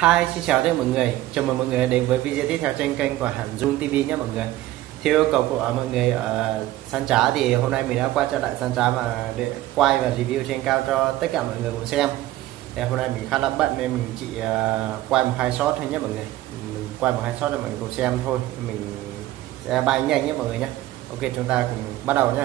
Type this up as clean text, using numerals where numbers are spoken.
Hi, xin chào tất cả mọi người. Chào mừng mọi người đến với video tiếp theo trên kênh của Hẳn Dung TV nhé mọi người. Theo yêu cầu của mọi người ở Săn Trá thì hôm nay mình đã quay trở lại Săn Trá và để quay và review trên cao cho tất cả mọi người cùng xem. Thì hôm nay mình khá là bận nên mình chỉ quay một hai shot thôi nhé mọi người. Mình quay một hai shot để mọi người cùng xem thôi. Mình sẽ bay nhanh nhé mọi người nhé. Ok, chúng ta cùng bắt đầu nhé.